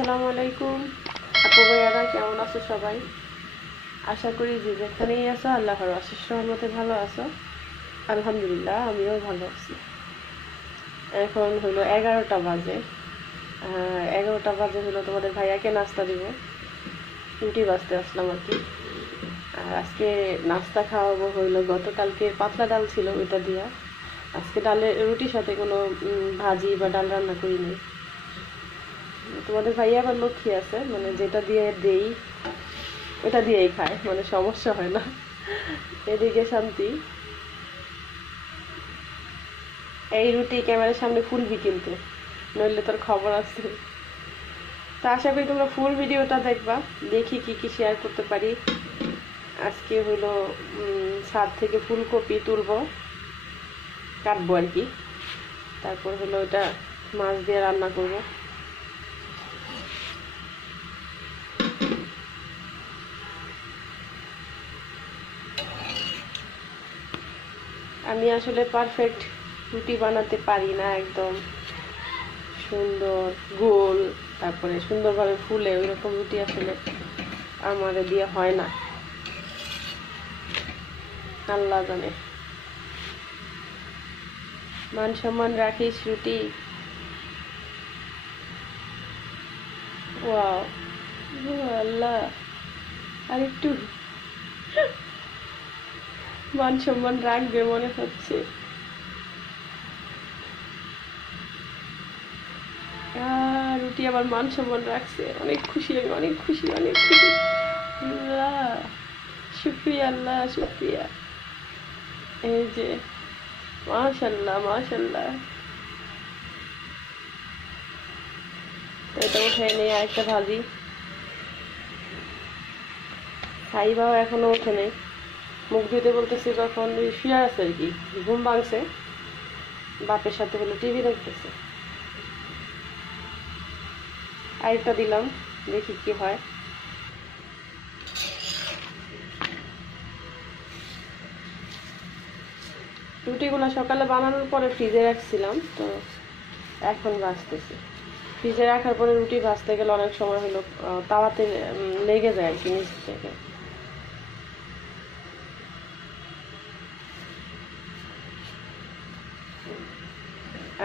আসসালামু আলাইকুম আপু ভাইয়ারা, কেমন আছো সবাই? আশা করি যে যেখানেই আছো আল্লাহর অশেষ রহমতে ভালো আছো। আলহামদুলিল্লাহ, আমিও ভালো আছি। এখন হলো 11টা বাজে। 11টা বাজে হলো তোমাদের ভাইয়াকে নাস্তা দিব। রুটি বাজতে আসলাম আর কি। আর আজকে নাস্তা খাওয়াবো হইলো গতকালকে পাতলা ডাল ছিল ওইটা দিয়া। আজকে ডালের রুটির সাথে কোনো ভাজি বা ডাল রান্না করি নাই। তোমাদের ভাইয়া আবার লক্ষ্মী আছে, মানে যেটা দিয়ে দেই ওটা দিয়েই খায়, মানে সমস্যা হয় না। এদিকে শান্তি। এই রুটি ক্যামেরার সামনে ফুলবি কিন্তু, নইলে তোর খবর আছে। তো আশা করি তোমরা ফুল ভিডিওটা দেখবা, দেখি কি কি শেয়ার করতে পারি। আজকে হলো ছাদ থেকে ফুলকপি তুলবো, কাটবো আর কি। তারপর হলো এটা মাছ দিয়ে রান্না করব। আমি আসলে পারফেক্ট রুটি বানাতে পারি না, একদম সুন্দর গোল তারপরে সুন্দরভাবে ফুলে ওইরকম রুটি আসলে আমার দিয়ে হয় না, আল্লাহ জানে। মান সম্মান রাখিস রুটি। ওয়াও, আল্লাহ, আর একটু মান সম্মান রাখবে মনে হচ্ছে। রুটি আবার মান সম্মান রাখছে, অনেক খুশি আমি, অনেক খুশি, অনেক খুশি। আল্লাহ শুক্রিয়া, আল্লাহ শুক্রিয়া। এই যে মাশাল্লাহ মাশাল্লাহ। তো এটা উঠে নেই, আরেকটা ভাজি। সাইবাও এখনো ওঠে নেই, মুখ ধুইতে বলতেছি কখন, শুয়ে আছে আর কি, ঘুম ভাঙছে, বাপের সাথে হলো টিভি দেখতেছে। আরেকটা দিলাম, দেখি কি হয়। রুটিগুলো সকালে বানানোর পরে ফ্রিজে রাখছিলাম, তো এখন ভাজতেছি। ফ্রিজে রাখার পরে রুটি ভাজতে গেলে অনেক সময় হলো তাওয়াতে লেগে যায় আর কি নিচ থেকে।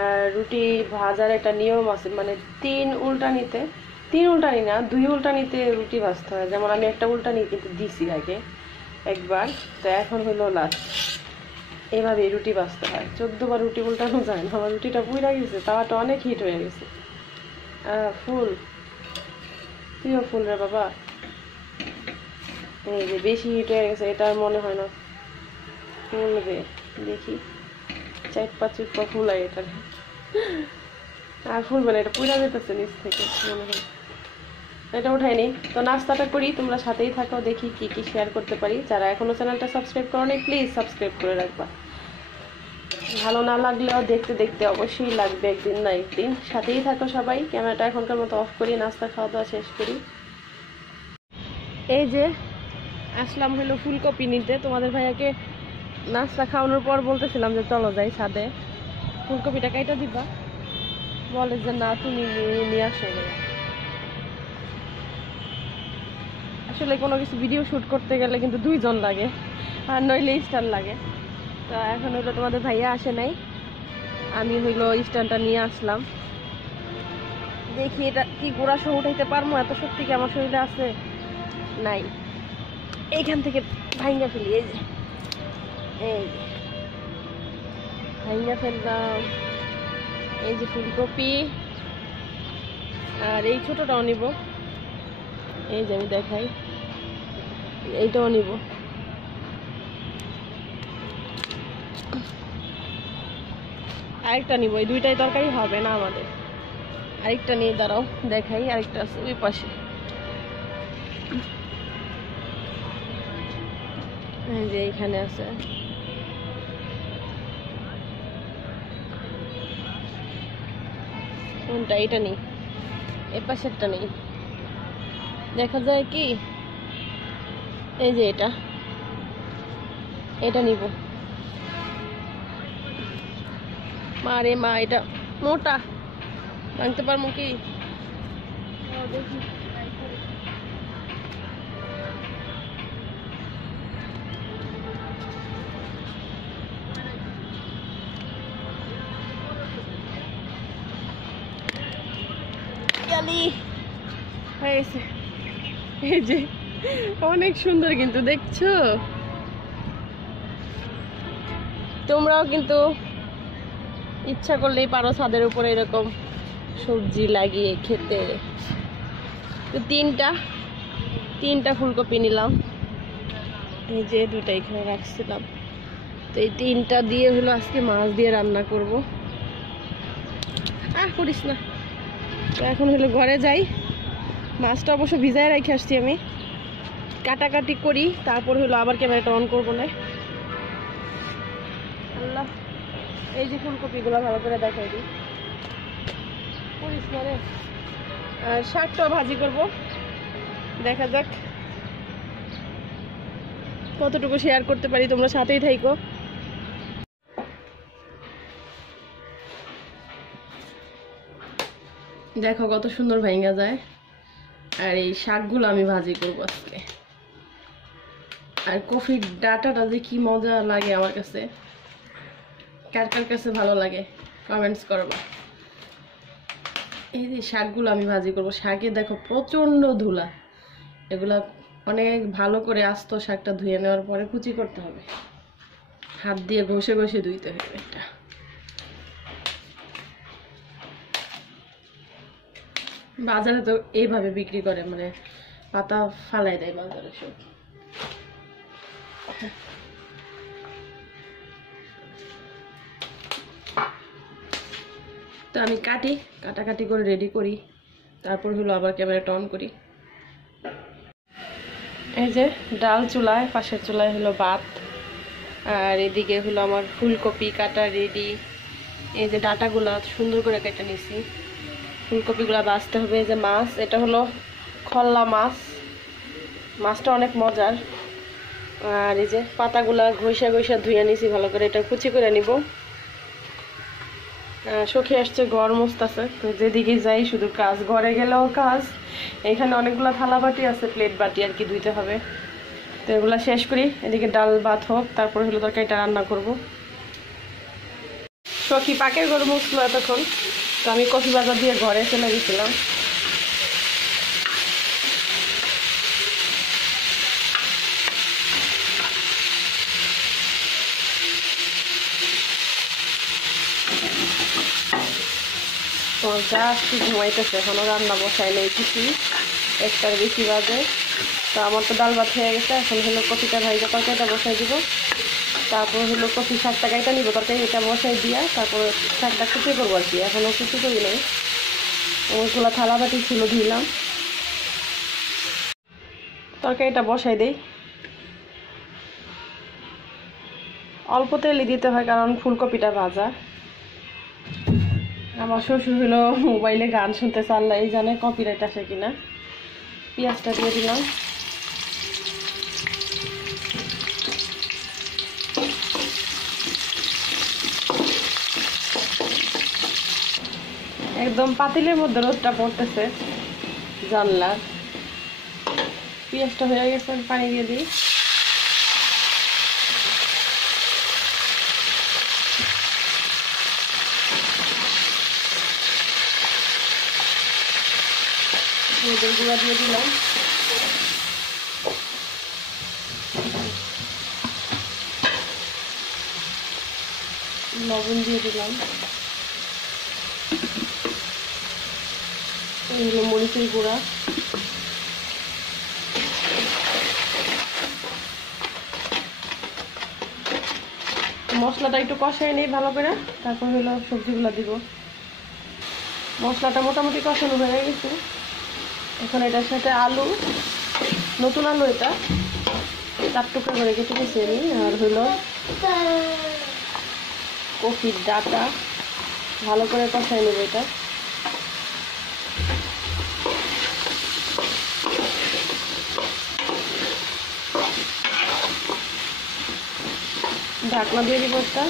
আর রুটি ভাজার একটা নিয়ম আছে, মানে 3 উল্টানিতে, 3 উল্টানি না 2 উল্টানিতে রুটি ভাজতে হয়। যেমন আমি একটা উল্টানি কিন্তু দিছি আগে একবার, তো এখন হলো লাস্ট। এভাবে রুটি ভাজতে হয়, 14 বার রুটি উল্টানো যায় না। আমার রুটিটা পুড়ে গেছে, তাওয়াটা অনেক হিট হয়ে গেছে। ফুল, তুইও ফুল রে বাবা। এই যে বেশি হিট হয়ে গেছে, এটা আর মনে হয় না ফুলবে। দেখি 4-5 চুপা ফুলাই এটা, আর ফুলবে না, এটা পুড়া যেতেছে নিচ থেকে মনে হয়। এটা উঠাইনি। তো নাস্তাটা করি, তোমরা সাথেই থাকো, দেখি কি কি শেয়ার করতে পারি। যারা এখনো চ্যানেলটা সাবস্ক্রাইব করো নি, প্লিজ সাবস্ক্রাইব করে রাখবা। ভালো না লাগলেও দেখতে দেখতে অবশ্যই লাগবে একদিন না একদিন। সাথেই থাকো সবাই। ক্যামেরাটা এখনকার মতো অফ করি, নাস্তা খাওয়া দাওয়া শেষ করি। এই যে আসলাম হলো ফুলকপি নিতে। তোমাদের ভাইয়াকে নাস্তা খাওয়ানোর পর বলতেছিলাম যে চলো যাই ছাদে, ফুলকপিটা কাইটা দিবা। বলে যে না, তুমি নিয়ে আসো। আসলে কোনো কিছু ভিডিও শ্যুট করতে গেলে কিন্তু 2 জন লাগে, আর নইলে স্ট্যান্ড লাগে। তো এখন হইলো তোমাদের ভাইয়া আসে নাই, আমি হইলো স্ট্যান্ডটা নিয়ে আসলাম। দেখি এটা কি গোড়া সহ উঠাইতে পারবো, এত শক্তি কি আমার শরীরে আছে নাই। এইখান থেকে ভাইঙ্গা ফেলি, এই যে ভাইঙ্গা ফেললাম। এই যে ফুলকপি, আর এই ছোটটাও নিব। এই যে আমি দেখাই, এইটাও নিব। আরেকটা নিব, এই 2টাই তরকারি হবে না আমাদের। আরেকটা নিয়ে দাঁড়াও দেখাই, আরেকটা আছে ওই পাশে। এই যে এইখানে আছে। কোনটা? এটা নেই, এ পাশেরটা নেই, দেখা যায় কি। এই যে এটা, এটা নিব। মা রে মা, এটা মোটা, ভাঙতে পারবো কি? দেখি হয়েছে। এই যে অনেক সুন্দর কিন্তু দেখছো, তোমরাও কিন্তু ইচ্ছা করলেই পারো ছাদের উপরে এরকম সবজি লাগিয়ে খেতে। তো তিনটা ফুলকপি নিলাম, এই যে দুটা এখানে রাখছিলাম। তো এই তিনটা দিয়ে হলো আজকে মাছ দিয়ে রান্না করব। করিস না। তো এখন হলো ঘরে যাই, মাছটা অবশ্য ভিজায় রেখে আসছি আমি, কাটাকাটি করি, তারপর হলো আবার ক্যামেরাটা অন করবো না। আল্লাহ, এই যে ফুলকপিগুলো ভালো করে দেখাই দিই, করিস না রে। আর শাকটাও ভাজি করব, দেখা যাক কতটুকু শেয়ার করতে পারি, তোমরা সাথেই থাইকো। দেখো কত সুন্দর ভাঙা যায়। আর এই শাকগুলো আমি ভাজি করবো আজকে। আর কফির ডাটাটা যে কি মজা লাগে আমার কাছে, কার কার কাছে ভালো লাগে কমেন্টস করবা। এই যে শাকগুলো আমি ভাজি করবো, শাকে দেখো প্রচন্ড ধুলা, এগুলা অনেক ভালো করে আস্ত শাকটা ধুয়ে নেওয়ার পরে কুচি করতে হবে, হাত দিয়ে ঘষে ঘষে ধুইতে হবে। এটা বাজারে তো এইভাবে বিক্রি করে, মানে পাতা ফালাই দেয় বাজারে সব। তো আমি কাটাকাটি করে রেডি করি, তারপর হলো আবার ক্যামেরাটা অন করি। এই যে ডাল চুলায়, পাশের চুলায় হলো ভাত, আর এদিকে হলো আমার ফুলকপি কাটা রেডি। এই যে ডাটাগুলা সুন্দর করে কেটে নিছি, ফুলকপিগুলা ভাজতে হবে। এই যে মাছ, এটা হলো খল্লা মাছ, মাছটা অনেক মজার। আর এই যে পাতাগুলা ঘষা ঘষা ধুয়ে নিছি ভালো করে, এটা কুচি করে নিব। সখী আসছে, ঘর মুছতেছে। তো যেদিকে যাই শুধু কাজ, ঘরে গেলেও কাজ। এখানে অনেকগুলো থালা বাটি আছে, প্লেট বাটি আর কি ধুইতে হবে। তো এগুলা শেষ করি, এদিকে ডাল ভাত হোক, তারপরে হলো তরকারিটা রান্না করব। সখী পাকের ঘর মুছলো এতক্ষণ, তো আমি কফি বাজার দিয়ে ঘরে চলে গেছিলাম। তো যা আসছি ঘুমাইতেছে, এখনো রান্না বসাই নেই কিছু, 1টার বেশি বাজে। তো আমার তো ডাল ভাত হয়ে গেছে, এখন হলো কফিটা ভাইজা তরকারিটা বসাই দিব। তারপর হলো কফি শাকটা গাইটা নিব, তরকারি এটা বসাই দিয়া তারপর শাকটা কুচি করবো আর কি। এখনও কুচি করি নাই, ওইগুলো থালা বাটি ছিল ধুইলাম। তরকারিটা বসাই দেই, অল্প তেলই দিতে হয় কারণ ফুলকপিটা ভাজা। আমার শ্বশুর হলো মোবাইলে গান শুনতেছে, আল্লাহ এই জানে কপিরাইট আসে কিনা। পেঁয়াজটা দিয়ে দিলাম, একদম পাতিলের মধ্যে রোদটা পড়তেছে জানলার। পেঁয়াজটা হয়ে গেছে, পানি দিয়ে দিই। হলুদের গুঁড়া দিয়ে দিলাম, লবণ দিয়ে দিলাম, এই হলো মরিচের গুঁড়া। মশলাটা একটু কষাই নিই ভালো করে, তারপর হলো সবজিগুলো দিব। মশলাটা মোটামুটি কষানো হয়ে গেছে, এখন এটার সাথে আলু, নতুন আলু, এটা 4 টুকরা করে কেটে দিয়েছি আমি। আর হলো কফির ডাটা, ভালো করে কষাই নেব এটা। ঢাকনা দিয়ে দিব একটা।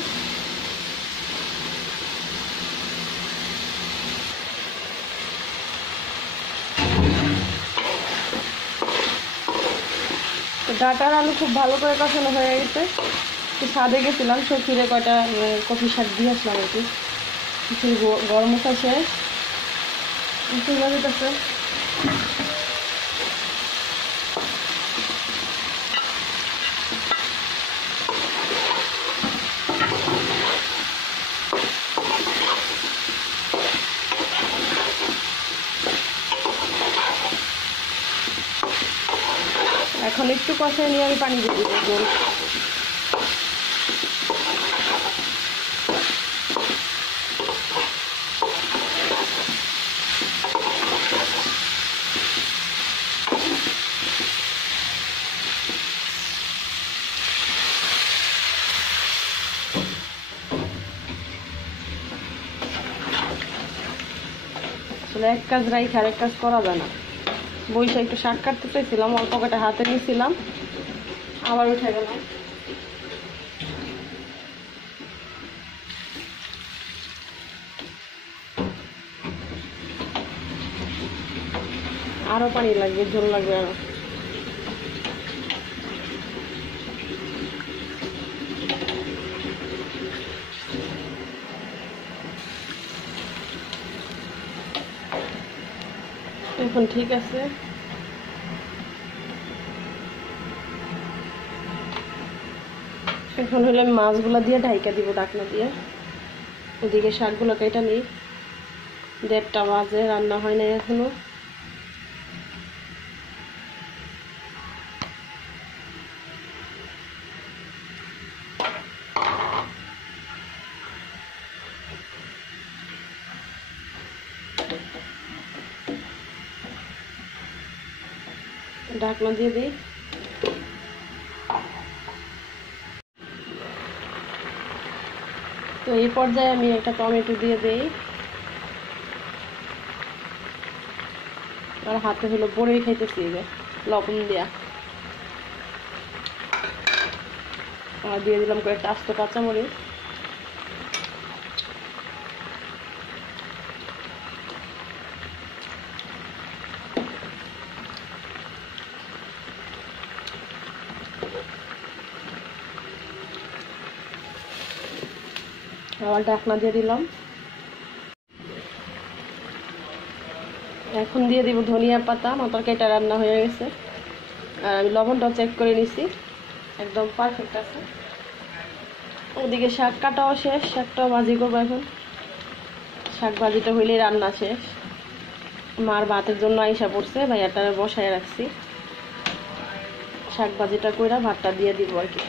ডাটার আলু খুব ভালো করে কষানো হয়ে গেছে। একটু ছাদে গেছিলাম, শ্বশুরে কয়টা কফি শাক দিয়ে আসলাম আর কি। কিছু গরম মশলা শেষ চলে যেতেছে। এখন একটু কষায় নিয়ে আমি পানি দিয়ে দিব জল। আসলে এক কাজ রাইখে আরেক কাজ করা যায় না। বইসা একটু শাক কাটতে চাইছিলাম, অল্প কটা হাতে নিয়েছিলাম, আবার উঠে গেলাম। আরো পানি লাগবে, ঝোল লাগবে আরো। এখন ঠিক আছে। এখন হলে আমি মাছগুলো দিয়ে ঢাইকা দিব ঢাকনা দিয়ে। ওদিকে শাকগুলো কেটে নিই। 1:30 বাজে, রান্না হয় নাই এখনো। ঢাকনা দিয়ে দিই। তো এই পর্যায়ে আমি একটা টমেটো দিয়ে দিই। আর হাতে হলো বড়ই খাইতেছি লবণ দিয়া। আর দিয়ে দিলাম কয়েকটা আস্ত কাঁচামরিচ। আবার ঢাকনা দিয়ে দিলাম। এখন দিয়ে দিব ধনিয়া পাতা। আমার তরকারিটা রান্না হয়ে গেছে। আর আমি লবণটাও চেক করে নিছি, একদম পারফেক্ট আছে। ওদিকে শাক কাটাও শেষ, শাকটাও ভাজি করবো এখন। শাক ভাজিটা হইলেই রান্না শেষ। মার ভাতের জন্য আইসা পড়ছে, ভাইয়াটা বসায় রাখছি। শাক ভাজিটা কইরা ভাতটা দিয়ে দিব আর কি।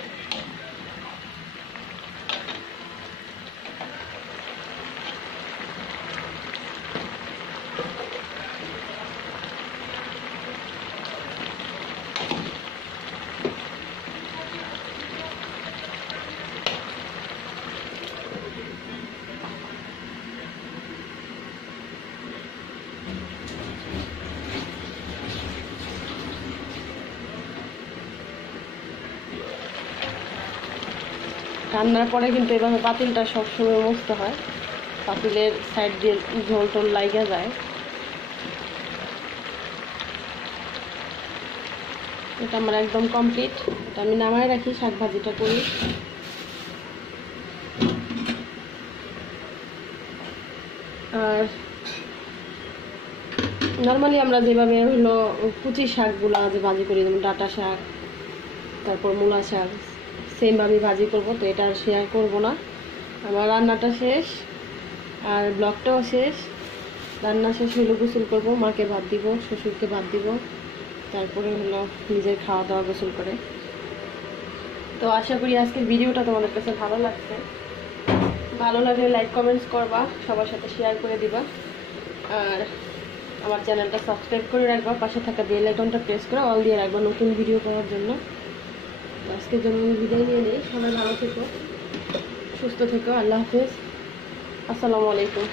রান্নার পরে কিন্তু এভাবে পাতিলটা সবসময় মুছতে হয়, পাতিলের সাইড দিয়ে ঝোল টোল লাগা যায়। এটা আমার একদম কমপ্লিট। এটা আমি নামায় রাখি, শাক ভাজিটা করি। আর নর্মালি আমরা যেভাবে হলো কুচি শাকগুলো যে ভাজি করি, যেমন ডাঁটা শাক, তারপর মূলা শাক, সেমভাবে ভাজি করব। তো এটা আর শেয়ার করব না। আমার রান্নাটা শেষ আর ব্লগটাও শেষ। রান্না শেষ হলো গোসল করব, মাকে ভাত দিব, শ্বশুরকে ভাত দিব, তারপরে হলো নিজের খাওয়া দাওয়া গোসল করে। তো আশা করি আজকের ভিডিওটা তোমাদের কাছে ভালো লাগছে। ভালো লাগলে লাইক কমেন্টস করবা, সবার সাথে শেয়ার করে দিবা। আর আমার চ্যানেলটা সাবস্ক্রাইব করে রাখবা, পাশে থাকা বেল আইকনটা প্রেস করে অল দিয়ে রাখবা নতুন ভিডিও পাওয়ার জন্য। আজকের জন্য আমি বিদায় নিয়ে নিই। সবাই ভালো থেকো, সুস্থ থেকো। আল্লাহ হাফেজ। আসসালামু আলাইকুম।